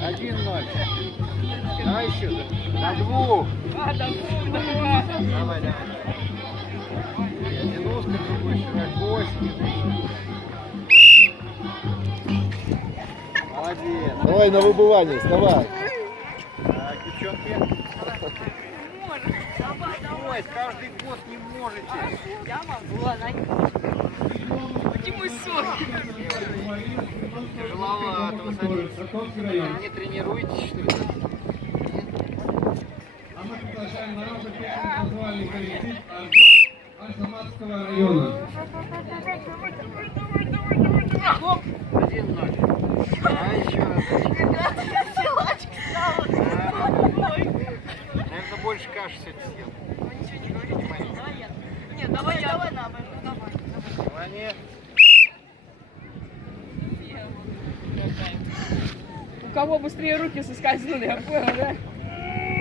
1-0. Давай еще. До 2. Давай, давай. Одинушка, другой широко. Молодец. Давай на выбывание, вставай. Так, девчонки. Ой, каждый год не можете. Я могу, она не может. Почему ссор? Тяжеловато вы садитесь. Не тренируетесь, что ли? А мы приглашаем на рамках назвали коллектив Арзамасского района. 1-0. А еще раз. Наверное, больше каши сегодня съел. Ничего не говорите. Нет, давай на давай. Внимание. У кого быстрее руки соскользнули, я понял, да?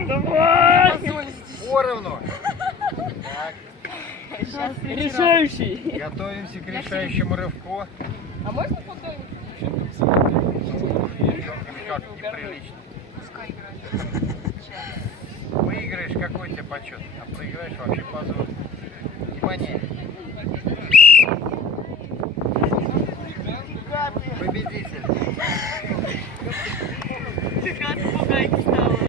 Давай! Поровну. Так, Решающий. готовимся к решающему рывку. А можно потом? Как неприлично. Пускай играет. Выиграешь, какой тебе почет, а проиграешь вообще позор. Внимание. Победитель. Ребята, пугайтесь.